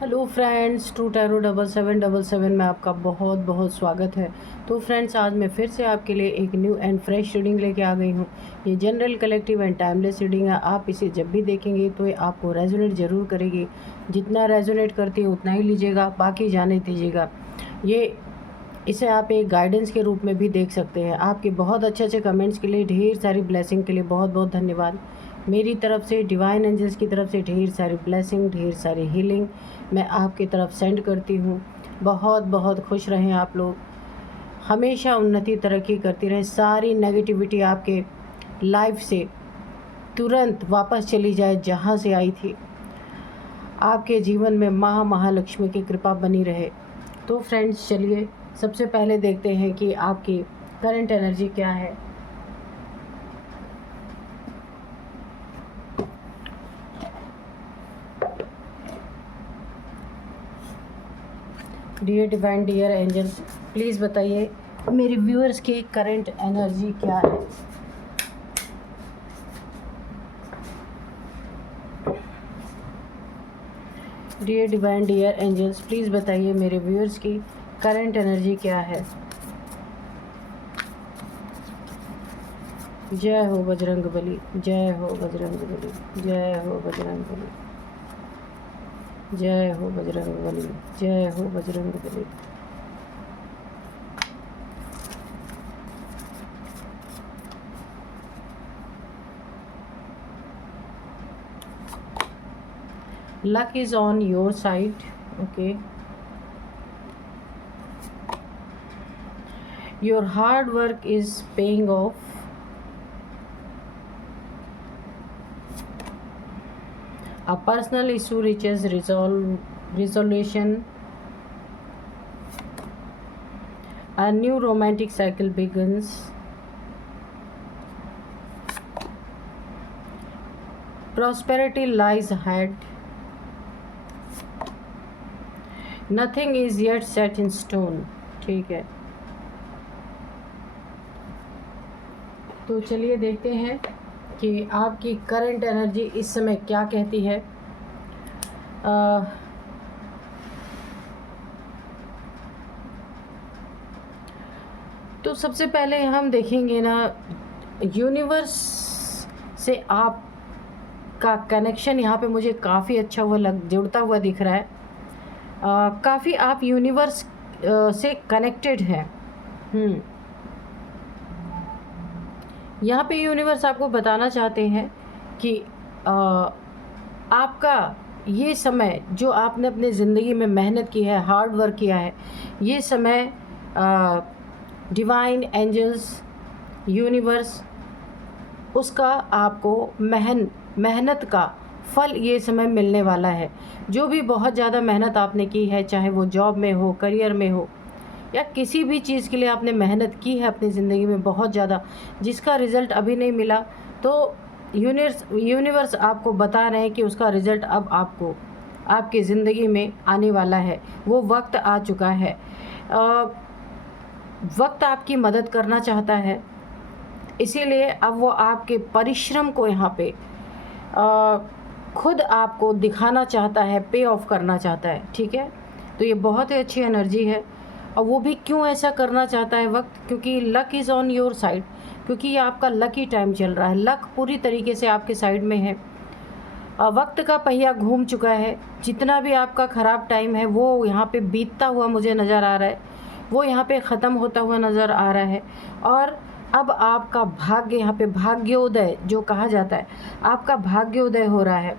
Hello friends, true tarot 7777 में आपका बहुत बहुत स्वागत है। तो फ्रेंड्स, आज मैं फिर से आपके लिए एक न्यू एंड फ्रेश रीडिंग लेके आ गई हूँ। ये general, collective and timeless reading है। आप इसे जब भी देखेंगे तो ये आपको रेजोनेट ज़रूर करेगी। जितना रेजोनेट करती है उतना ही लीजिएगा, बाकी जाने दीजिएगा। इसे आप एक गाइडेंस के रूप में भी देख सकते हैं। आपके बहुत अच्छे अच्छे कमेंट्स के लिए, ढेर सारी ब्लेसिंग के लिए बहुत बहुत धन्यवाद। मेरी तरफ से, डिवाइन एंजल्स की तरफ से ढेर सारी ब्लेसिंग, ढेर सारी हीलिंग मैं आपकी तरफ सेंड करती हूँ। बहुत बहुत खुश रहें आप लोग, हमेशा उन्नति तरक्की करती रहें। सारी नेगेटिविटी आपके लाइफ से तुरंत वापस चली जाए जहाँ से आई थी। आपके जीवन में महालक्ष्मी की कृपा बनी रहे। तो फ्रेंड्स, चलिए सबसे पहले देखते हैं कि आपकी करंट एनर्जी क्या है। Dear divine, dear angels, please बताइए मेरे व्यूअर्स की करंट एनर्जी क्या है। Dear divine, dear angels, please बताइए मेरे व्यूअर्स की करंट एनर्जी क्या है। जय हो बजरंगबली, जय हो बजरंगबली, जय हो बजरंगबली, जय हो बजरंगबली, जय हो Bajrangbali. Luck is on your side. Okay, your hard work is paying off. A personal issue reaches resolution. A new romantic cycle begins. Prosperity lies ahead. Nothing is yet set in stone. ठीक है, तो चलिए देखते हैं कि आपकी current energy इस समय क्या कहती है। तो सबसे पहले हम देखेंगे ना, यूनिवर्स से आप का कनेक्शन यहाँ पे मुझे काफ़ी अच्छा जुड़ता हुआ दिख रहा है। काफ़ी आप यूनिवर्स से कनेक्टेड हैं। यहाँ पे यूनिवर्स आपको बताना चाहते हैं कि आपका ये समय जो आपने अपने ज़िंदगी में मेहनत की है, हार्ड वर्क किया है, ये समय डिवाइन एंजल्स, यूनिवर्स, उसका आपको मेहनत का फल ये समय मिलने वाला है। जो भी बहुत ज़्यादा मेहनत आपने की है, चाहे वो जॉब में हो, करियर में हो, या किसी भी चीज़ के लिए आपने मेहनत की है अपनी ज़िंदगी में बहुत ज़्यादा, जिसका रिज़ल्ट अभी नहीं मिला, तो यूनिवर्स आपको बता रहे हैं कि उसका रिज़ल्ट अब आपको आपकी ज़िंदगी में आने वाला है। वो वक्त आ चुका है। वक्त आपकी मदद करना चाहता है, इसीलिए अब वो आपके परिश्रम को यहाँ पे खुद आपको दिखाना चाहता है, पे ऑफ करना चाहता है। ठीक है, तो ये बहुत ही अच्छी एनर्जी है। और वो भी क्यों ऐसा करना चाहता है वक्त, क्योंकि luck is on your side, क्योंकि ये आपका लकी टाइम चल रहा है। लक पूरी तरीके से आपके साइड में है। वक्त का पहिया घूम चुका है। जितना भी आपका ख़राब टाइम है वो यहाँ पे बीतता हुआ मुझे नज़र आ रहा है, वो यहाँ पे ख़त्म होता हुआ नज़र आ रहा है। और अब आपका भाग्य, यहाँ पे भाग्योदय जो कहा जाता है, आपका भाग्योदय हो रहा है।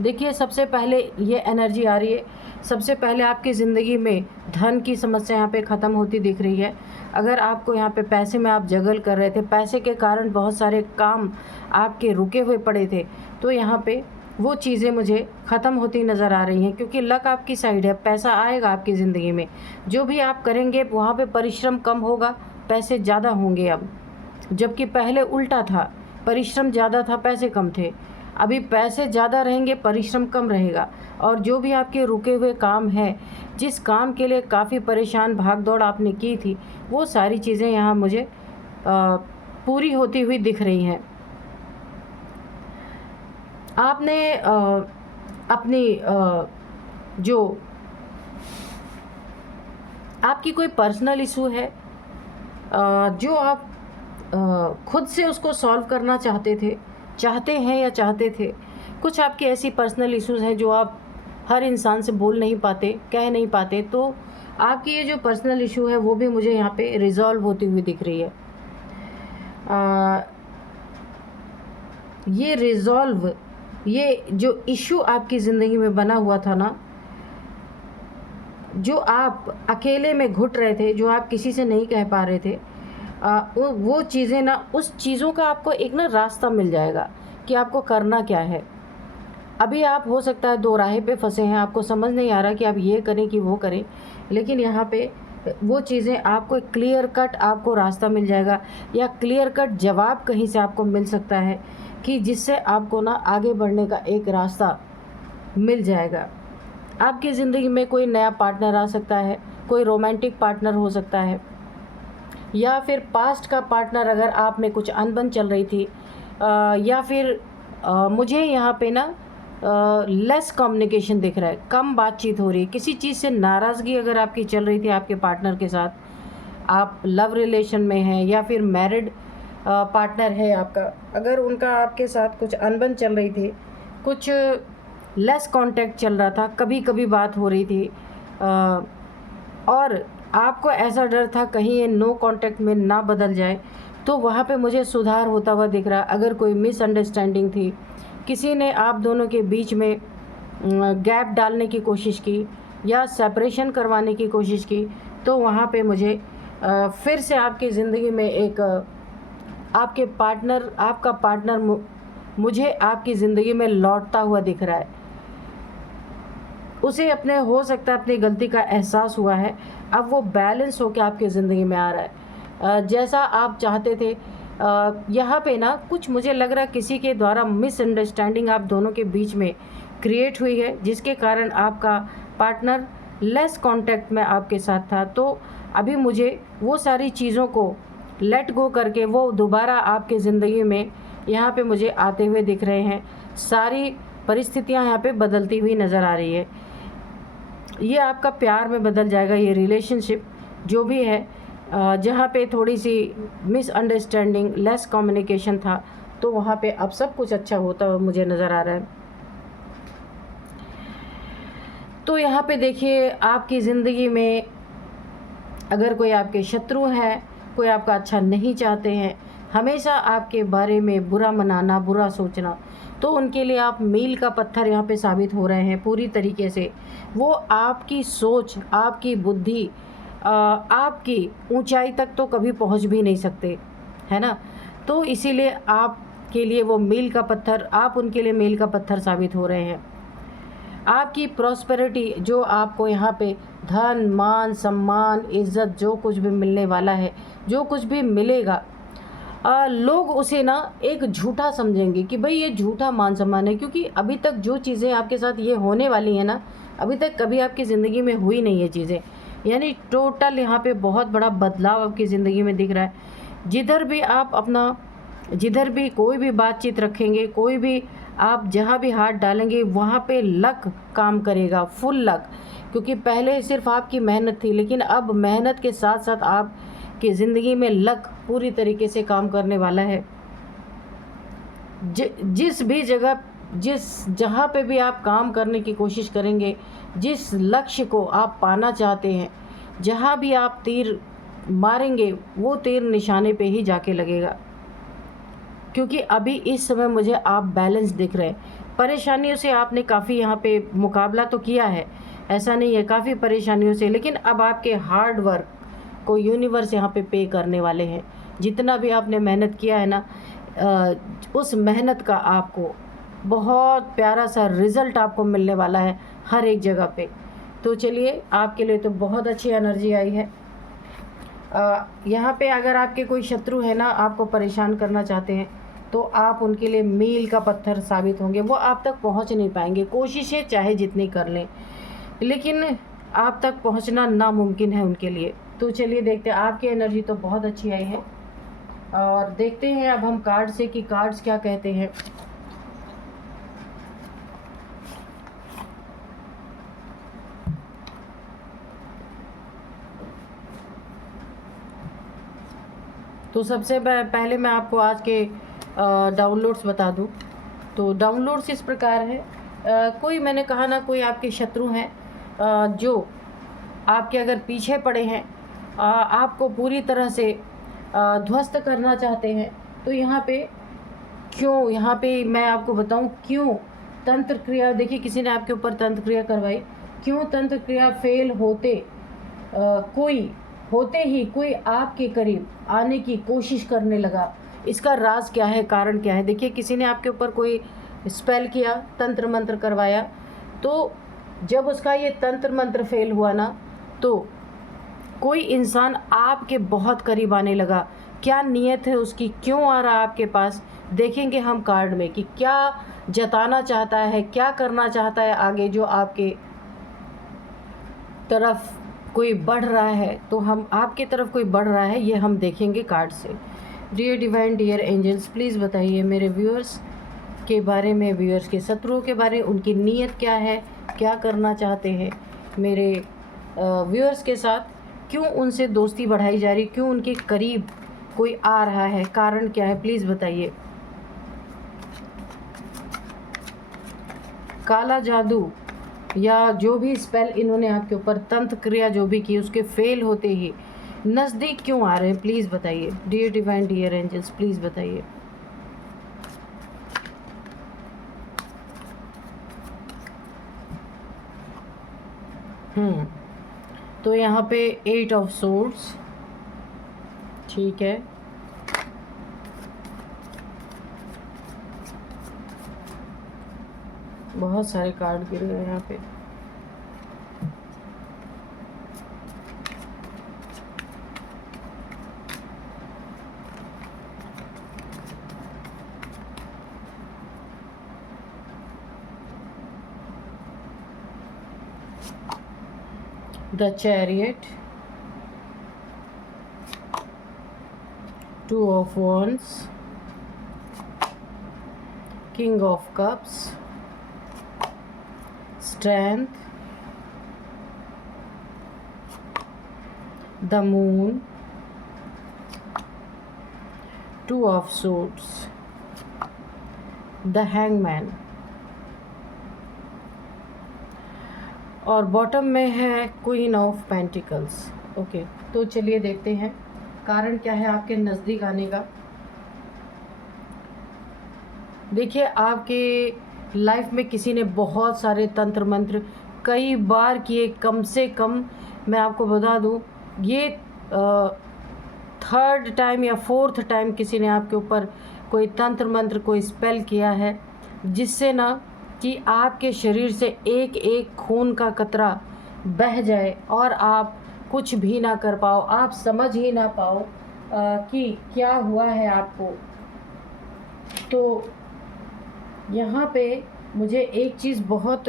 देखिए, सबसे पहले ये एनर्जी आ रही है, सबसे पहले आपकी ज़िंदगी में धन की समस्या यहाँ पे ख़त्म होती दिख रही है। अगर आपको यहाँ पे पैसे में आप जगल कर रहे थे, पैसे के कारण बहुत सारे काम आपके रुके हुए पड़े थे, तो यहाँ पे वो चीज़ें मुझे ख़त्म होती नज़र आ रही हैं, क्योंकि लक आपकी साइड है। पैसा आएगा आपकी ज़िंदगी में, जो भी आप करेंगे वहाँ पे परिश्रम कम होगा, पैसे ज़्यादा होंगे अब। जबकि पहले उल्टा था, परिश्रम ज़्यादा था, पैसे कम थे। अभी पैसे ज़्यादा रहेंगे, परिश्रम कम रहेगा। और जो भी आपके रुके हुए काम हैं, जिस काम के लिए काफ़ी परेशान भाग दौड़ आपने की थी, वो सारी चीज़ें यहाँ मुझे पूरी होती हुई दिख रही हैं। आपने अपनी जो आपकी कोई पर्सनल इशू है, जो आप खुद से उसको सॉल्व करना चाहते हैं या चाहते थे। कुछ आपकी ऐसी पर्सनल इश्यूज़ हैं जो आप हर इंसान से बोल नहीं पाते, कह नहीं पाते, तो आपकी ये जो पर्सनल इशू है वो भी मुझे यहाँ पे रिज़ॉल्व होती हुई दिख रही है। ये रिज़ॉल्व, ये जो इशू आपकी ज़िंदगी में बना हुआ था ना, जो आप अकेले में घुट रहे थे, जो आप किसी से नहीं कह पा रहे थे, वो चीज़ें ना, उस चीज़ों का आपको एक ना रास्ता मिल जाएगा कि आपको करना क्या है। अभी आप हो सकता है दो राहे पे फंसे हैं, आपको समझ नहीं आ रहा कि आप ये करें कि वो करें, लेकिन यहाँ पे वो चीज़ें आपको एक क्लियर कट आपको रास्ता मिल जाएगा, या क्लियर कट जवाब कहीं से आपको मिल सकता है कि जिससे आपको ना आगे बढ़ने का एक रास्ता मिल जाएगा। आपकी ज़िंदगी में कोई नया पार्टनर आ सकता है, कोई रोमांटिक पार्टनर हो सकता है, या फिर पास्ट का पार्टनर अगर आप में कुछ अनबन चल रही थी, या फिर मुझे यहाँ पे ना लेस कम्युनिकेशन दिख रहा है, कम बातचीत हो रही है, किसी चीज़ से नाराज़गी अगर आपकी चल रही थी आपके पार्टनर के साथ, आप लव रिलेशन में हैं या फिर मैरिड पार्टनर है आपका, अगर उनका आपके साथ कुछ अनबन चल रही थी, कुछ लेस कांटेक्ट चल रहा था, कभी कभी बात हो रही थी, और आपको ऐसा डर था कहीं ये नो कांटेक्ट में ना बदल जाए, तो वहाँ पे मुझे सुधार होता हुआ दिख रहा। अगर कोई मिसअंडरस्टैंडिंग थी, किसी ने आप दोनों के बीच में गैप डालने की कोशिश की या सेपरेशन करवाने की कोशिश की, तो वहाँ पे मुझे फिर से आपकी ज़िंदगी में एक आपका पार्टनर मुझे आपकी ज़िंदगी में लौटता हुआ दिख रहा है। उसे हो सकता है अपनी गलती का एहसास हुआ है, अब वो बैलेंस होकर आपकी ज़िंदगी में आ रहा है जैसा आप चाहते थे। यहाँ पे ना कुछ मुझे लग रहा है किसी के द्वारा मिसअंडरस्टैंडिंग आप दोनों के बीच में क्रिएट हुई है, जिसके कारण आपका पार्टनर लेस कांटेक्ट में आपके साथ था। तो अभी मुझे वो सारी चीज़ों को लेट गो करके वो दोबारा आपके ज़िंदगी में यहाँ पे मुझे आते हुए दिख रहे हैं। सारी परिस्थितियाँ यहाँ पे बदलती हुई नज़र आ रही है। ये आपका प्यार में बदल जाएगा, ये रिलेशनशिप जो भी है, जहाँ पे थोड़ी सी मिसअंडरस्टैंडिंग, लेस कम्युनिकेशन था, तो वहाँ पे अब सब कुछ अच्छा होता हुआ मुझे नज़र आ रहा है। तो यहाँ पे देखिए, आपकी ज़िंदगी में अगर कोई आपके शत्रु हैं, कोई आपका अच्छा नहीं चाहते हैं, हमेशा आपके बारे में बुरा मनाना, बुरा सोचना, तो उनके लिए आप मील का पत्थर यहाँ पे साबित हो रहे हैं पूरी तरीके से। वो आपकी सोच, आपकी बुद्धि, आपकी ऊंचाई तक तो कभी पहुंच भी नहीं सकते, है ना। तो इसीलिए आपके लिए वो मील का पत्थर, आप उनके लिए मील का पत्थर साबित हो रहे हैं। आपकी प्रॉस्पेरिटी, जो आपको यहाँ पे धन, मान, सम्मान, इज्जत, जो कुछ भी मिलने वाला है, जो कुछ भी मिलेगा, लोग उसे ना एक झूठा समझेंगे कि भाई ये झूठा मान सम्मान है, क्योंकि अभी तक जो चीज़ें आपके साथ ये होने वाली हैं ना, अभी तक कभी आपकी ज़िंदगी में हुई नहीं है चीज़ें। यानी टोटल यहाँ पे बहुत बड़ा बदलाव आपकी ज़िंदगी में दिख रहा है। जिधर भी कोई भी बातचीत रखेंगे, कोई भी आप जहाँ भी हाथ डालेंगे, वहाँ पे लक काम करेगा, फुल लक। क्योंकि पहले सिर्फ आपकी मेहनत थी, लेकिन अब मेहनत के साथ साथ आपकी ज़िंदगी में लक पूरी तरीके से काम करने वाला है। जहाँ पे भी आप काम करने की कोशिश करेंगे, जिस लक्ष्य को आप पाना चाहते हैं, जहाँ भी आप तीर मारेंगे, वो तीर निशाने पे ही जाके लगेगा। क्योंकि अभी इस समय मुझे आप बैलेंस दिख रहे हैं। परेशानियों से आपने काफ़ी यहाँ पे मुकाबला तो किया है, ऐसा नहीं है, काफ़ी परेशानियों से, लेकिन अब आपके हार्ड वर्क को यूनिवर्स यहाँ पे करने वाले हैं। जितना भी आपने मेहनत किया है ना, उस मेहनत का आपको बहुत प्यारा सा रिज़ल्ट आपको मिलने वाला है हर एक जगह पे। तो चलिए, आपके लिए तो बहुत अच्छी एनर्जी आई है। यहाँ पे अगर आपके कोई शत्रु है ना, आपको परेशान करना चाहते हैं, तो आप उनके लिए मील का पत्थर साबित होंगे। वो आप तक पहुँच नहीं पाएंगे, कोशिशें चाहे जितनी कर लें, लेकिन आप तक पहुँचना नामुमकिन है उनके लिए। तो चलिए देखते हैं, आपकी एनर्जी तो बहुत अच्छी आई है, और देखते हैं अब हम कार्ड से कि कार्ड्स क्या कहते हैं। तो सबसे पहले मैं आपको आज के डाउनलोड्स बता दूं। तो डाउनलोड्स इस प्रकार है, कोई मैंने कहा ना, कोई आपके शत्रु हैं जो आपके अगर पीछे पड़े हैं, आपको पूरी तरह से ध्वस्त करना चाहते हैं। तो यहाँ पे क्यों, यहाँ पे मैं आपको बताऊं क्यों तंत्र क्रिया, देखिए किसी ने आपके ऊपर तंत्र क्रिया करवाई, क्यों तंत्र क्रिया फेल होते ही कोई आपके करीब आने की कोशिश करने लगा। इसका राज क्या है, कारण क्या है? देखिए किसी ने आपके ऊपर कोई स्पेल किया, तंत्र मंत्र करवाया, तो जब उसका ये तंत्र मंत्र फेल हुआ ना, तो कोई इंसान आपके बहुत करीब आने लगा। क्या नीयत है उसकी, क्यों आ रहा है आपके पास, देखेंगे हम कार्ड में कि क्या जताना चाहता है, क्या करना चाहता है आगे। जो आपके तरफ कोई बढ़ रहा है, तो हम आपके तरफ कोई बढ़ रहा है, ये हम देखेंगे कार्ड से। Dear divine, dear angels, please बताइए मेरे व्यूअर्स के बारे में, व्यूअर्स के शत्रुओं के बारे में, उनकी नीयत क्या है, क्या करना चाहते हैं मेरे व्यूअर्स के साथ, क्यों उनसे दोस्ती बढ़ाई जा रही, क्यों उनके करीब कोई आ रहा है, कारण क्या है, प्लीज़ बताइए। काला जादू या जो भी स्पेल इन्होंने आपके ऊपर, तंत्र क्रिया जो भी की, उसके फेल होते ही नज़दीक क्यों आ रहे हैं, प्लीज़ बताइए। Dear divine, dear angels, please बताइए। तो यहाँ पे 8 ऑफ सोर्ड्स, ठीक है, बहुत सारे कार्ड गिर गए यहाँ पे। The Chariot, 2 of Wands, King of Cups, Strength, the Moon, 2 of Swords, the Hangman, और बॉटम में है क्वीन ऑफ पेंटिकल्स। ओके, तो चलिए देखते हैं कारण क्या है आपके नज़दीक आने का। देखिए आपके लाइफ में किसी ने बहुत सारे तंत्र मंत्र कई बार किए, कम से कम मैं आपको बता दूं, ये 3rd टाइम या 4th टाइम किसी ने आपके ऊपर कोई तंत्र मंत्र, कोई स्पेल किया है, जिससे ना कि आपके शरीर से एक एक खून का कतरा बह जाए और आप कुछ भी ना कर पाओ, आप समझ ही ना पाओ कि क्या हुआ है आपको। तो यहाँ पे मुझे एक चीज़ बहुत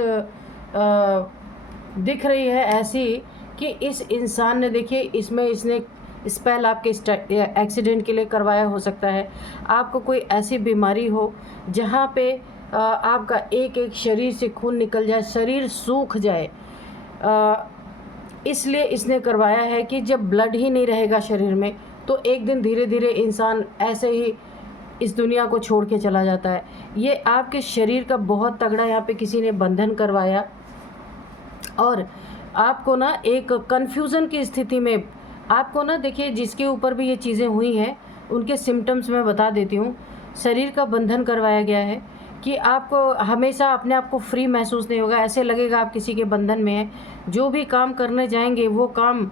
दिख रही है ऐसी कि इस इंसान ने, देखिए इसमें इसने स्पेल आपके एक्सीडेंट के लिए करवाया हो सकता है, आपको कोई ऐसी बीमारी हो जहाँ पे आपका एक एक शरीर से खून निकल जाए, शरीर सूख जाए, इसलिए इसने करवाया है कि जब ब्लड ही नहीं रहेगा शरीर में, तो एक दिन धीरे धीरे इंसान ऐसे ही इस दुनिया को छोड़ के चला जाता है। ये आपके शरीर का बहुत तगड़ा यहाँ पे किसी ने बंधन करवाया, और आपको ना एक कन्फ्यूज़न की स्थिति में, आपको ना, देखिए जिसके ऊपर भी ये चीज़ें हुई हैं उनके सिम्टम्स मैं बता देती हूँ। शरीर का बंधन करवाया गया है कि आपको हमेशा अपने आप को फ्री महसूस नहीं होगा, ऐसे लगेगा आप किसी के बंधन में हैं। जो भी काम करने जाएंगे वो काम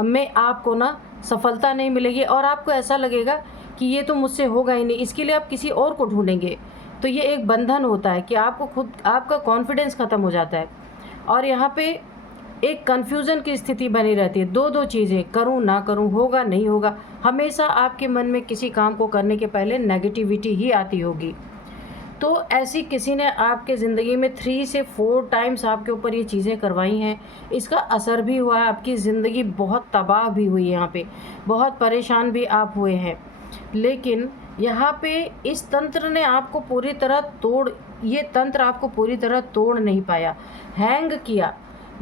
में आपको ना सफलता नहीं मिलेगी, और आपको ऐसा लगेगा कि ये तो मुझसे होगा ही नहीं, इसके लिए आप किसी और को ढूंढेंगे। तो ये एक बंधन होता है कि आपको खुद, आपका कॉन्फिडेंस ख़त्म हो जाता है, और यहाँ पे एक कन्फ्यूज़न की स्थिति बनी रहती है। दो चीज़ें, करूँ ना करूँ, होगा नहीं होगा, हमेशा आपके मन में किसी काम को करने के पहले नेगेटिविटी ही आती होगी। तो ऐसी किसी ने आपके ज़िंदगी में 3 से 4 टाइम्स आपके ऊपर ये चीज़ें करवाई हैं, इसका असर भी हुआ है, आपकी ज़िंदगी बहुत तबाह भी हुई है, यहाँ पे बहुत परेशान भी आप हुए हैं। लेकिन यहाँ पे इस तंत्र ने आपको पूरी तरह ये तंत्र आपको पूरी तरह तोड़ नहीं पाया, हैंग किया,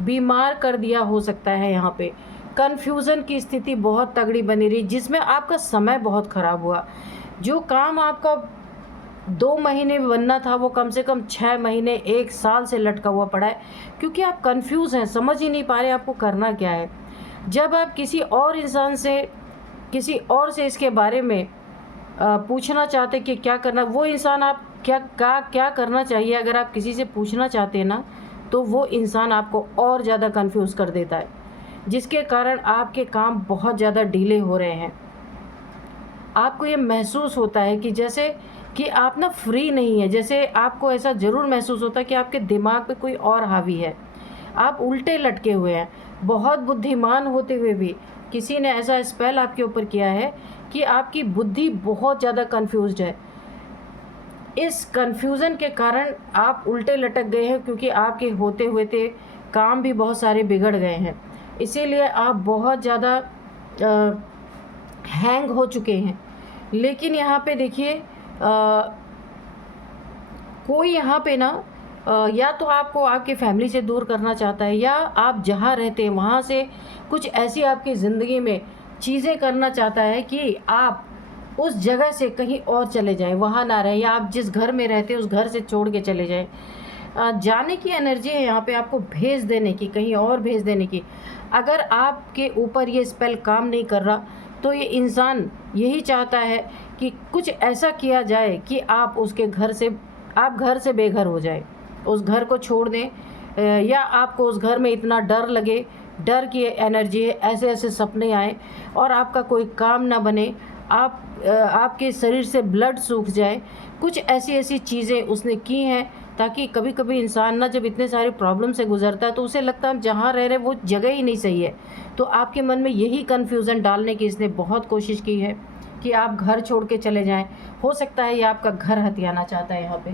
बीमार कर दिया हो सकता है यहाँ पे, कन्फ्यूज़न की स्थिति बहुत तगड़ी बनी रही, जिसमें आपका समय बहुत ख़राब हुआ। जो काम आपका 2 महीने में बनना था वो कम से कम 6 महीने 1 साल से लटका हुआ पड़ा है, क्योंकि आप कन्फ्यूज़ हैं, समझ ही नहीं पा रहे आपको करना क्या है। जब आप किसी और इंसान से, किसी और से इसके बारे में पूछना चाहते कि क्या करना, वो इंसान आप क्या करना चाहिए अगर आप किसी से पूछना चाहते हैं ना, तो वो इंसान आपको और ज़्यादा कन्फ्यूज़ कर देता है, जिसके कारण आपके काम बहुत ज़्यादा डिले हो रहे हैं। आपको ये महसूस होता है कि जैसे कि आप ना फ्री नहीं है, जैसे आपको ऐसा ज़रूर महसूस होता है कि आपके दिमाग पे कोई और हावी है, आप उल्टे लटके हुए हैं। बहुत बुद्धिमान होते हुए भी किसी ने ऐसा स्पेल आपके ऊपर किया है कि आपकी बुद्धि बहुत ज़्यादा कन्फ्यूज्ड है। इस कन्फ्यूज़न के कारण आप उल्टे लटक गए हैं, क्योंकि आपके होते हुए काम भी बहुत सारे बिगड़ गए हैं। इसीलिए आप बहुत ज़्यादा हैंग हो चुके हैं। लेकिन यहाँ पे देखिए, कोई यहाँ पे ना या तो आपको आपके फैमिली से दूर करना चाहता है, या आप जहाँ रहते हैं वहाँ से कुछ ऐसी आपकी ज़िंदगी में चीज़ें करना चाहता है कि आप उस जगह से कहीं और चले जाएं, वहाँ ना रहें, या आप जिस घर में रहते हैं उस घर से छोड़ के चले जाएं। जाने की एनर्जी है यहाँ पे, आपको भेज देने की, कहीं और भेज देने की। अगर आपके ऊपर ये स्पेल काम नहीं कर रहा, तो ये इंसान यही चाहता है कि कुछ ऐसा किया जाए कि आप उसके घर से बेघर हो जाए, उस घर को छोड़ दें, या आपको उस घर में इतना डर लगे, डर की एनर्जी है, ऐसे ऐसे सपने आए और आपका कोई काम ना बने, आपके शरीर से ब्लड सूख जाए। कुछ ऐसी ऐसी चीज़ें उसने की हैं, ताकि कभी कभी इंसान ना जब इतने सारे प्रॉब्लम से गुजरता है तो उसे लगता है हम जहाँ रह रहे वो जगह ही नहीं सही है। तो आपके मन में यही कन्फ्यूज़न डालने की इसने बहुत कोशिश की है कि आप घर छोड़ के चले जाएं। हो सकता है ये आपका घर हथियाना चाहता है यहाँ पे,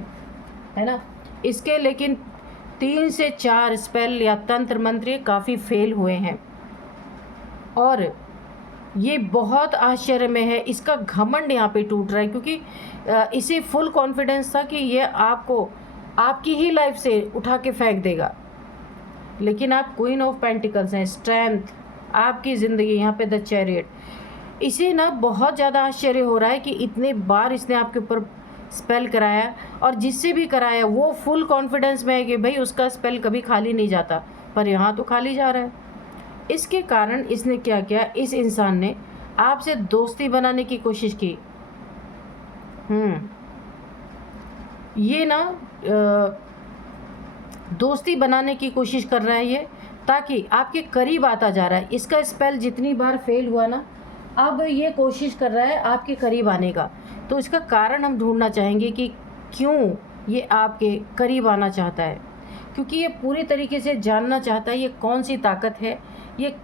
है ना। इसके लेकिन 3 से 4 स्पेल या तंत्र मंत्र काफ़ी फेल हुए हैं, और ये बहुत आश्चर्य में है। इसका घमंड यहाँ पे टूट रहा है, क्योंकि इसे फुल कॉन्फिडेंस था कि ये आपको आपकी ही लाइफ से उठा के फेंक देगा। लेकिन आप क्वीन ऑफ पेंटिकल्स हैं, स्ट्रेंथ, आपकी ज़िंदगी, यहाँ पे द चैरियट। इसे ना बहुत ज़्यादा आश्चर्य हो रहा है कि इतने बार इसने आपके ऊपर स्पेल कराया, और जिससे भी कराया वो फुल कॉन्फिडेंस में है कि भाई उसका स्पेल कभी खाली नहीं जाता, पर यहाँ तो खाली जा रहा है। इसके कारण इसने क्या किया, इस इंसान ने आपसे दोस्ती बनाने की कोशिश की। ये ना दोस्ती बनाने की कोशिश कर रहा है ये, ताकि आपके करीब आता जा रहा है। इसका स्पेल जितनी बार फेल हुआ ना, अब ये कोशिश कर रहा है आपके करीब आने का। तो इसका कारण हम ढूंढना चाहेंगे कि क्यों ये आपके करीब आना चाहता है, क्योंकि ये पूरी तरीके से जानना चाहता है ये कौन सी ताकत है, ये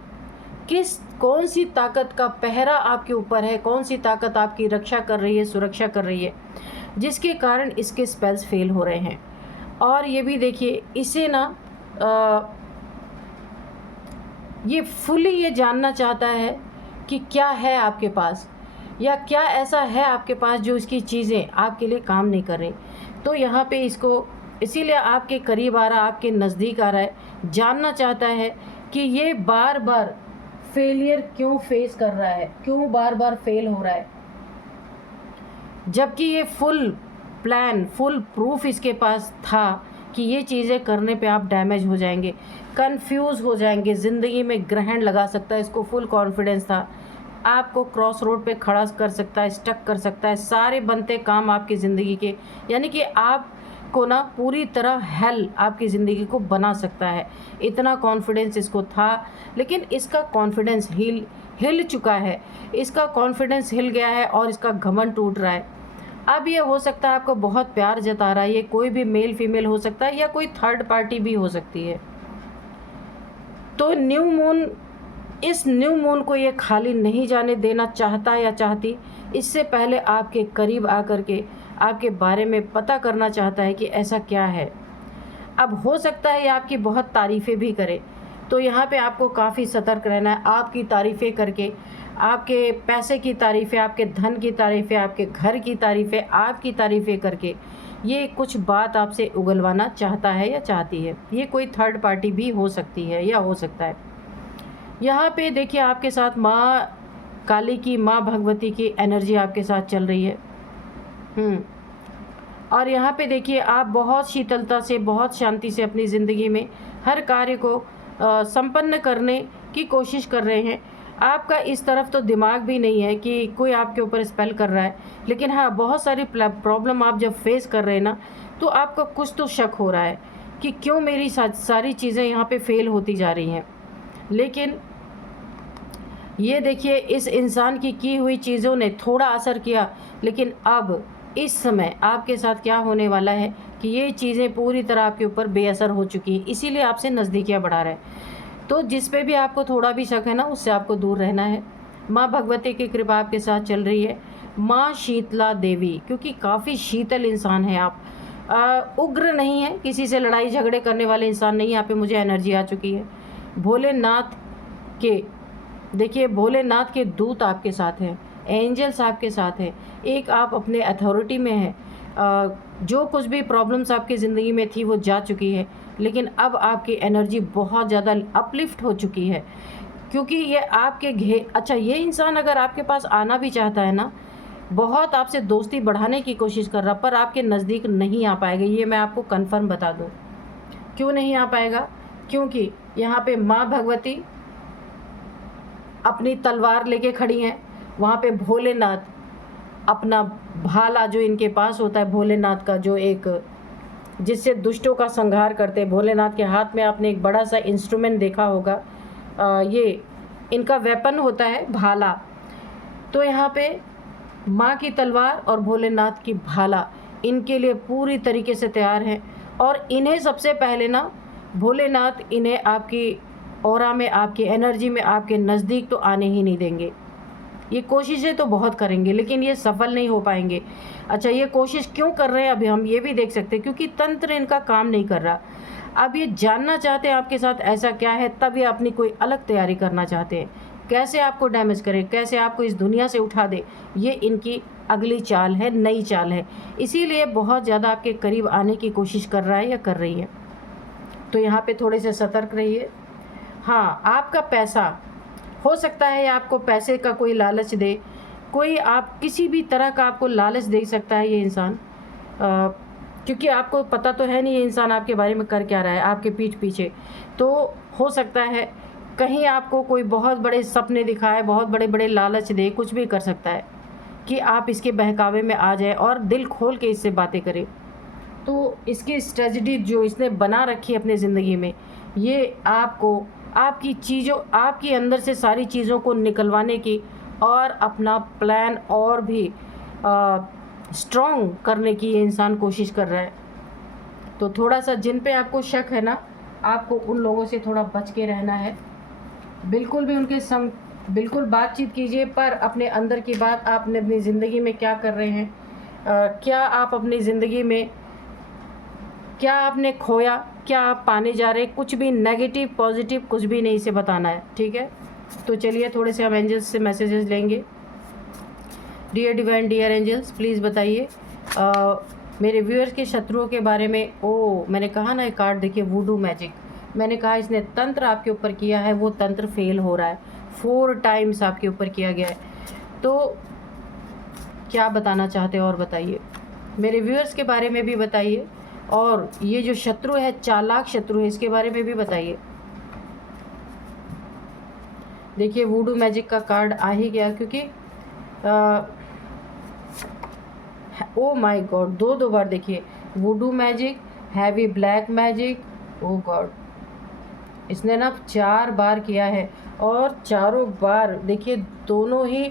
कौन सी ताकत का पहरा आपके ऊपर है, कौन सी ताकत आपकी रक्षा कर रही है, सुरक्षा कर रही है, जिसके कारण इसके स्पेल्स फेल हो रहे हैं। और ये भी देखिए, इसे ना ये फुली ये जानना चाहता है कि क्या है आपके पास, या क्या ऐसा है आपके पास जो इसकी चीज़ें आपके लिए काम नहीं कर रही। तो यहाँ पे इसको इसीलिए आपके करीब आ रहा, आपके नज़दीक आ रहा है, जानना चाहता है कि ये बार बार फेलियर क्यों फेस कर रहा है, क्यों बार बार फेल हो रहा है, जबकि ये फुल प्लान, फुल प्रूफ इसके पास था कि ये चीज़ें करने पे आप डैमेज हो जाएंगे, कंफ्यूज हो जाएंगे, ज़िंदगी में ग्रहण लगा सकता है। इसको फुल कॉन्फिडेंस था, आपको क्रॉस रोड पे खड़ा कर सकता है, स्टक कर सकता है, सारे बनते काम आपकी ज़िंदगी के, यानी कि आपको ना पूरी तरह हेल आपकी ज़िंदगी को बना सकता है। इतना कॉन्फिडेंस इसको था, लेकिन इसका कॉन्फिडेंस हिल चुका है, इसका कॉन्फिडेंस हिल गया है और इसका घमंड टूट रहा है। अब ये हो सकता है आपको बहुत प्यार जता रहा है, ये कोई भी मेल फीमेल हो सकता है, या कोई थर्ड पार्टी भी हो सकती है। तो न्यू मून, इस न्यू मून को ये खाली नहीं जाने देना चाहता या चाहती। इससे पहले आपके करीब आकर के आपके बारे में पता करना चाहता है कि ऐसा क्या है। अब हो सकता है ये आपकी बहुत तारीफ़ें भी करे, तो यहाँ पे आपको काफ़ी सतर्क रहना है। आपकी तारीफ़ें करके, आपके पैसे की तारीफ़ें, आपके धन की तारीफ़ें, आपके घर की तारीफ़ें, आपकी तारीफ़ें करके ये कुछ बात आपसे उगलवाना चाहता है या चाहती है। ये कोई थर्ड पार्टी भी हो सकती है या हो सकता है। यहाँ पे देखिए आपके साथ माँ काली की, माँ भगवती की एनर्जी आपके साथ चल रही है। और यहाँ पे देखिए आप बहुत शीतलता से, बहुत शांति से अपनी ज़िंदगी में हर कार्य को संपन्न करने की कोशिश कर रहे हैं। आपका इस तरफ तो दिमाग भी नहीं है कि कोई आपके ऊपर स्पेल कर रहा है, लेकिन हाँ, बहुत सारी प्रॉब्लम आप जब फेस कर रहे हैं ना, तो आपका कुछ तो शक हो रहा है कि क्यों मेरी सारी चीज़ें यहाँ पे फेल होती जा रही हैं। लेकिन ये देखिए इस इंसान की हुई चीज़ों ने थोड़ा असर किया, लेकिन अब इस समय आपके साथ क्या होने वाला है कि ये चीज़ें पूरी तरह आपके ऊपर बेअसर हो चुकी हैं, इसीलिए आपसे नज़दीकियाँ बढ़ा रहे हैं। तो जिस पे भी आपको थोड़ा भी शक है ना, उससे आपको दूर रहना है। माँ भगवती की कृपा आपके साथ चल रही है। माँ शीतला देवी, क्योंकि काफ़ी शीतल इंसान है आप, उग्र नहीं है, किसी से लड़ाई झगड़े करने वाले इंसान नहीं। यहाँ पे मुझे एनर्जी आ चुकी है। भोलेनाथ के, देखिए भोलेनाथ के दूत आपके साथ हैं, एंजल्स आपके साथ हैं। एक आप अपने अथॉरिटी में हैं। जो कुछ भी प्रॉब्लम्स आपकी ज़िंदगी में थी वो जा चुकी है, लेकिन अब आपकी एनर्जी बहुत ज़्यादा अपलिफ्ट हो चुकी है, क्योंकि ये आपके अच्छा, ये इंसान अगर आपके पास आना भी चाहता है ना, बहुत आपसे दोस्ती बढ़ाने की कोशिश कर रहा, पर आपके नज़दीक नहीं आ पाएगा। ये मैं आपको कन्फर्म बता दूँ। क्यों नहीं आ पाएगा? क्योंकि यहाँ पे माँ भगवती अपनी तलवार लेके खड़ी हैं, वहाँ पे भोलेनाथ अपना भाला जो इनके पास होता है, भोलेनाथ का जो एक, जिससे दुष्टों का संहार करते हैं। भोलेनाथ के हाथ में आपने एक बड़ा सा इंस्ट्रूमेंट देखा होगा, ये इनका वेपन होता है भाला। तो यहाँ पे माँ की तलवार और भोलेनाथ की भाला इनके लिए पूरी तरीके से तैयार हैं। और इन्हें सबसे पहले ना भोलेनाथ इन्हें आपकी ऑरा में, आपकी एनर्जी में, आपके नज़दीक तो आने ही नहीं देंगे। ये कोशिशें तो बहुत करेंगे, लेकिन ये सफल नहीं हो पाएंगे। अच्छा, ये कोशिश क्यों कर रहे हैं अभी हम ये भी देख सकते हैं, क्योंकि तंत्र इनका काम नहीं कर रहा। अब ये जानना चाहते हैं आपके साथ ऐसा क्या है, तब ये अपनी कोई अलग तैयारी करना चाहते हैं। कैसे आपको डैमेज करें, कैसे आपको इस दुनिया से उठा दे, ये इनकी अगली चाल है, नई चाल है। इसीलिए बहुत ज़्यादा आपके करीब आने की कोशिश कर रहा है या कर रही है। तो यहाँ पे थोड़े से सतर्क रहिए। हाँ, आपका पैसा हो सकता है, आपको पैसे का कोई लालच दे, कोई आप किसी भी तरह का आपको लालच दे सकता है ये इंसान, क्योंकि आपको पता तो है नहीं ये इंसान आपके बारे में कर क्या रहा है आपके पीठ पीछे। तो हो सकता है कहीं आपको कोई बहुत बड़े सपने दिखाए, बहुत बड़े बड़े लालच दे, कुछ भी कर सकता है कि आप इसके बहकावे में आ जाए और दिल खोल के इससे बातें करें। तो इसकी स्ट्रेटजी जो इसने बना रखी है अपनी ज़िंदगी में, ये आपको आपकी चीज़ों, आपकी अंदर से सारी चीज़ों को निकलवाने की और अपना प्लान और भी स्ट्रॉन्ग करने की ये इंसान कोशिश कर रहा है। तो थोड़ा सा जिन पे आपको शक है ना, आपको उन लोगों से थोड़ा बच के रहना है। बिल्कुल भी उनके संग बिल्कुल बातचीत कीजिए, पर अपने अंदर की बात, आपने अपनी ज़िंदगी में क्या कर रहे हैं, क्या आप अपनी ज़िंदगी में, क्या आपने खोया, क्या आप पाने जा रहे हैं, कुछ भी नेगेटिव पॉजिटिव कुछ भी नहीं से बताना है, ठीक है। तो चलिए थोड़े से हम एंजल्स से मैसेजेस लेंगे। Dear divine, dear angels, please बताइए मेरे व्यूअर्स के शत्रुओं के बारे में। मैंने कहा ना, एक कार्ड देखिए, वुडू मैजिक। मैंने कहा इसने तंत्र आपके ऊपर किया है, वो तंत्र फेल हो रहा है, 4 टाइम्स आपके ऊपर किया गया है। तो क्या बताना चाहते हैं और बताइए, मेरे व्यूअर्स के बारे में भी बताइए, और ये जो शत्रु है, चालाक शत्रु है, इसके बारे में भी बताइए। देखिए वुडू मैजिक का कार्ड आ ही गया, क्योंकि ओ माय गॉड, दो बार देखिए, voodoo magic, heavy black magic, oh god, इसने ना 4 बार किया है, और चारों बार देखिए दोनों ही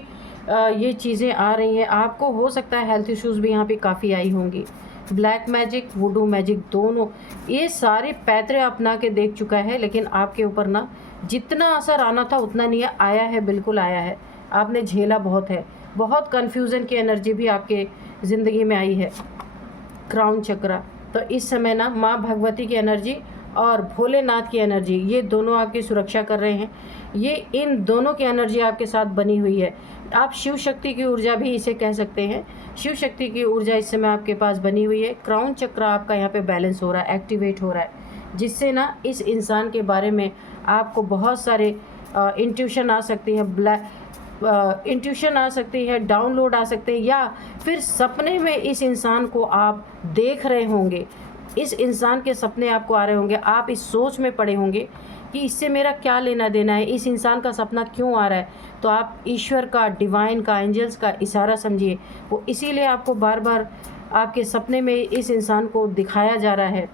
ये चीज़ें आ रही हैं। आपको हो सकता है हेल्थ इश्यूज़ भी यहाँ पे काफ़ी आई होंगी। ब्लैक मैजिक, वुडू मैजिक, दोनों ये सारे पैतरे अपना के देख चुका है, लेकिन आपके ऊपर ना जितना असर आना था उतना नहीं आया है, बिल्कुल आया है। आपने झेला बहुत है, बहुत कन्फ्यूज़न की एनर्जी भी आपके ज़िंदगी में आई है। क्राउन चक्रा, तो इस समय ना माँ भगवती की एनर्जी और भोलेनाथ की एनर्जी, ये दोनों आपकी सुरक्षा कर रहे हैं। ये इन दोनों की एनर्जी आपके साथ बनी हुई है। आप शिव शक्ति की ऊर्जा भी इसे कह सकते हैं। शिव शक्ति की ऊर्जा इस समय आपके पास बनी हुई है। क्राउन चक्र आपका यहाँ पे बैलेंस हो रहा है, एक्टिवेट हो रहा है, जिससे ना इस इंसान के बारे में आपको बहुत सारे इंट्यूशन आ सकती है, इंट्यूशन आ सकती है, डाउनलोड आ सकते हैं, या फिर सपने में इस इंसान को आप देख रहे होंगे, इस इंसान के सपने आपको आ रहे होंगे, आप इस सोच में पड़े होंगे कि इससे मेरा क्या लेना देना है, इस इंसान का सपना क्यों आ रहा है। तो आप ईश्वर का, डिवाइन का, एंजल्स का इशारा समझिए, वो इसीलिए आपको बार बार आपके सपने में इस इंसान को दिखाया जा रहा है,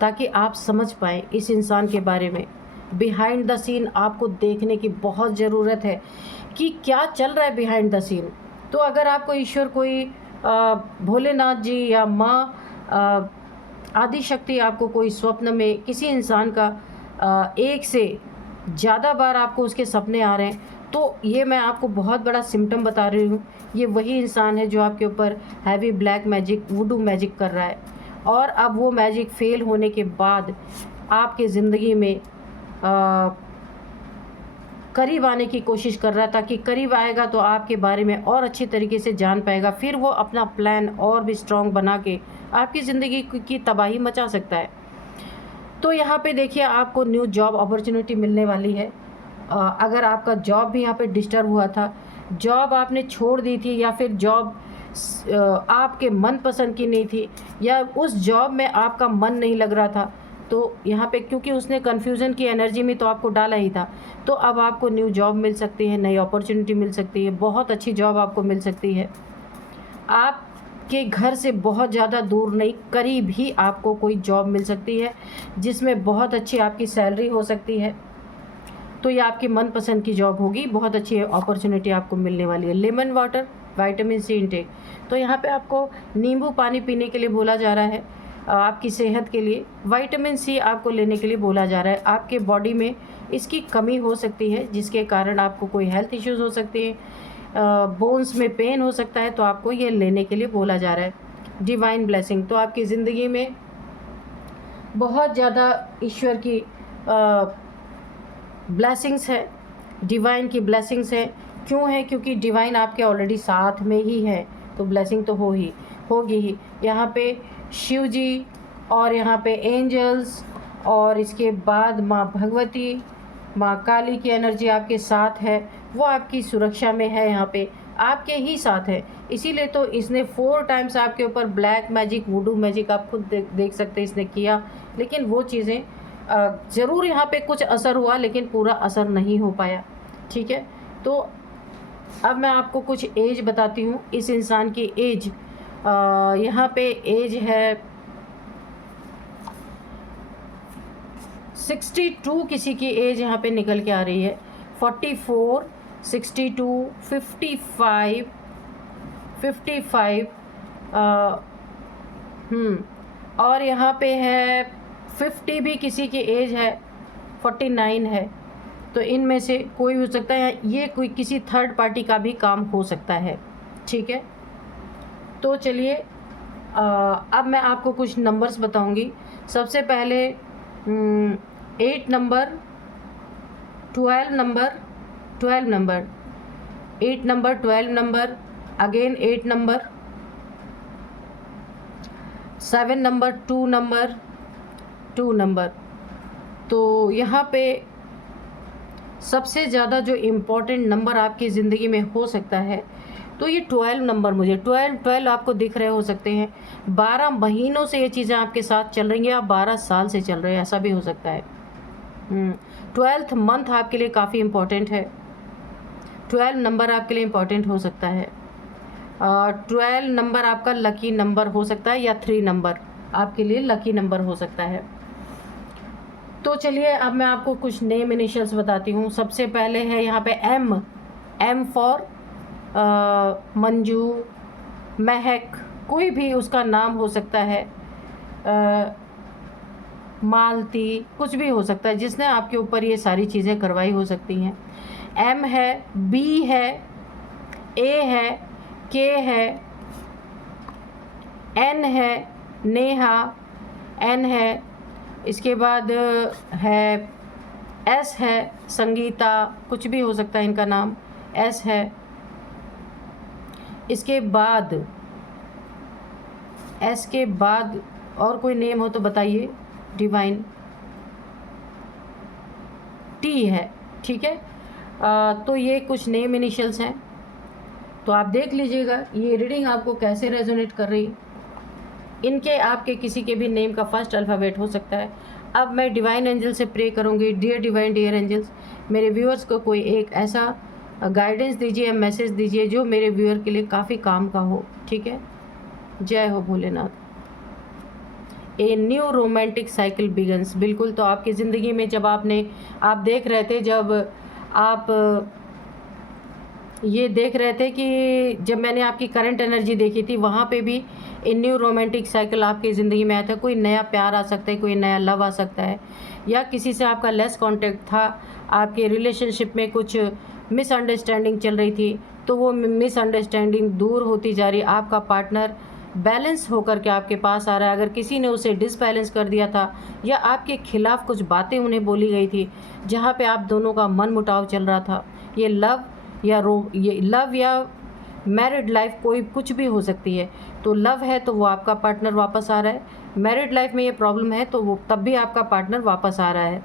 ताकि आप समझ पाएँ इस इंसान के बारे में। बिहाइंड द सीन आपको देखने की बहुत ज़रूरत है कि क्या चल रहा है बिहाइंड द सीन। तो अगर आपको ईश्वर कोई भोलेनाथ जी या माँ आदि शक्ति आपको कोई स्वप्न में किसी इंसान का एक से ज़्यादा बार आपको उसके सपने आ रहे हैं, तो ये मैं आपको बहुत बड़ा सिम्टम बता रही हूँ। ये वही इंसान है जो आपके ऊपर हैवी ब्लैक मैजिक, वुडू मैजिक कर रहा है, और अब वो मैजिक फेल होने के बाद आपके ज़िंदगी में करीब आने की कोशिश कर रहा है, ताकि करीब आएगा तो आपके बारे में और अच्छी तरीके से जान पाएगा, फिर वो अपना प्लान और भी स्ट्रॉन्ग बना के आपकी ज़िंदगी की तबाही मचा सकता है। तो यहाँ पे देखिए, आपको न्यू जॉब अपॉर्चुनिटी मिलने वाली है। अगर आपका जॉब भी यहाँ पे डिस्टर्ब हुआ था, जॉब आपने छोड़ दी थी, या फिर जॉब आपके मनपसंद की नहीं थी, या उस जॉब में आपका मन नहीं लग रहा था, तो यहाँ पे क्योंकि उसने कन्फ्यूज़न की एनर्जी में तो आपको डाला ही था, तो अब आपको न्यू जॉब मिल सकती है, नई अपॉर्चुनिटी मिल सकती है, बहुत अच्छी जॉब आपको मिल सकती है। आपके घर से बहुत ज़्यादा दूर नहीं, करीब ही आपको कोई जॉब मिल सकती है, जिसमें बहुत अच्छी आपकी सैलरी हो सकती है। तो ये आपकी मनपसंद की जॉब होगी, बहुत अच्छी अपॉर्चुनिटी आपको मिलने वाली है। Lemon water, vitamin C intake, तो यहाँ पे आपको नींबू पानी पीने के लिए बोला जा रहा है, आपकी सेहत के लिए। विटामिन सी आपको लेने के लिए बोला जा रहा है। आपके बॉडी में इसकी कमी हो सकती है, जिसके कारण आपको कोई हेल्थ इश्यूज़ हो सकते हैं, बोन्स में पेन हो सकता है, तो आपको ये लेने के लिए बोला जा रहा है। डिवाइन ब्लेसिंग, तो आपकी ज़िंदगी में बहुत ज़्यादा ईश्वर की ब्लेसिंग्स है, डिवाइन की ब्लेसिंग्स है। क्यों है? क्योंकि डिवाइन आपके ऑलरेडी साथ में ही है, तो ब्लेसिंग तो होगी ही। यहाँ पे शिव जी, और यहाँ पे एंजल्स, और इसके बाद माँ भगवती, माँ काली की एनर्जी आपके साथ है, वो आपकी सुरक्षा में है, यहाँ पे आपके ही साथ है। इसीलिए तो इसने 4 टाइम्स आपके ऊपर ब्लैक मैजिक, वुडू मैजिक आप खुद देख सकते हैं इसने किया, लेकिन वो चीज़ें ज़रूर यहाँ पे कुछ असर हुआ, लेकिन पूरा असर नहीं हो पाया। ठीक है, तो अब मैं आपको कुछ एज बताती हूँ। इस इंसान की एज, यहाँ पे एज है 62, किसी की एज यहाँ पे निकल के आ रही है 44, 62, 55, 55, और यहाँ पे है 50 भी किसी की एज है, 49 है। तो इनमें से कोई हो सकता है, ये कोई किसी थर्ड पार्टी का भी काम हो सकता है। ठीक है, तो चलिए अब मैं आपको कुछ नंबर्स बताऊंगी। सबसे पहले 8 number, 12 number, 12 number, 8 number, 12 number, again 8 number, 7 number, 2 number, 2 number. तो यहाँ पे सबसे ज़्यादा जो इम्पोर्टेंट नंबर आपकी ज़िंदगी में हो सकता है, तो ये 12 नंबर, मुझे 12 आपको दिख रहे हो सकते हैं। 12 महीनों से ये चीज़ें आपके साथ चल रही हैं, या 12 साल से चल रहे हैं, ऐसा भी हो सकता है। 12th मंथ आपके लिए काफ़ी इम्पोर्टेंट है। 12 नंबर आपके लिए इम्पोर्टेंट हो सकता है। 12 नंबर आपका लकी नंबर हो सकता है, या 3 नंबर आपके लिए लकी नंबर हो सकता है। तो चलिए अब मैं आपको कुछ नेम इनिशियल्स बताती हूँ। सबसे पहले है यहाँ पे एम फॉर मंजू, महक, कोई भी उसका नाम हो सकता है, मालती, कुछ भी हो सकता है जिसने आपके ऊपर ये सारी चीज़ें करवाई हो सकती हैं। एम है, बी है, ए है, के है, एन है, नेहा, एन है, इसके बाद है एस है, संगीता, कुछ भी हो सकता है इनका नाम, एस है। इसके बाद एस के बाद और कोई नेम हो तो बताइए। डिवाइन, टी है, ठीक है। तो ये कुछ नेम इनिशियल्स हैं, तो आप देख लीजिएगा ये रीडिंग आपको कैसे रेजोनेट कर रही है। इनके आपके किसी के भी नेम का फर्स्ट अल्फ़ाबेट हो सकता है। अब मैं डिवाइन एंजल से प्रे करूँगी, डियर डिवाइन डियर एंजल्स, मेरे व्यूअर्स को कोई एक ऐसा गाइडेंस दीजिए, मैसेज दीजिए जो मेरे व्यूअर के लिए काफ़ी काम का हो, ठीक है। जय हो Bholenath. A new romantic cycle begins, बिल्कुल। तो आपकी ज़िंदगी में जब आप देख रहे थे, जब आप ये देख रहे थे कि जब मैंने आपकी करंट एनर्जी देखी थी, वहाँ पे भी ए न्यू रोमांटिक साइकिल आपकी ज़िंदगी में आया था। कोई नया प्यार आ सकता है, कोई नया लव आ सकता है, या किसी से आपका लेस कांटेक्ट था, आपके रिलेशनशिप में कुछ मिसअंडरस्टैंडिंग चल रही थी, तो वो मिसअंडरस्टैंडिंग दूर होती जा रही है। आपका पार्टनर बैलेंस होकर के आपके पास आ रहा है। अगर किसी ने उसे डिसबैलेंस कर दिया था या आपके खिलाफ कुछ बातें उन्हें बोली गई थी जहाँ पे आप दोनों का मन मुटाव चल रहा था, ये लव या मैरिड लाइफ कोई कुछ भी हो सकती है। तो लव है तो वो आपका पार्टनर वापस आ रहा है, मैरिड लाइफ में ये प्रॉब्लम है तो वो तब भी आपका पार्टनर वापस आ रहा है।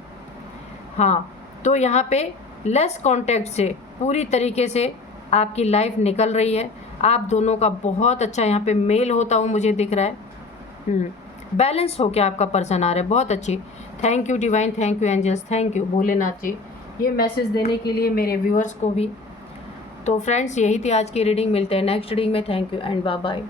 हाँ, तो यहाँ पे लेस कांटेक्ट से पूरी तरीके से आपकी लाइफ निकल रही है। आप दोनों का बहुत अच्छा यहाँ पे मेल होता हुआ मुझे दिख रहा है। बैलेंस होके आपका पर्सन आ रहा है, बहुत अच्छी। Thank you divine, thank you angels, thank you Bholenath ji ये मैसेज देने के लिए, मेरे व्यूअर्स को भी। तो फ्रेंड्स, यही थी आज की रीडिंग। मिलते हैं नेक्स्ट रीडिंग में। Thank you and bye bye.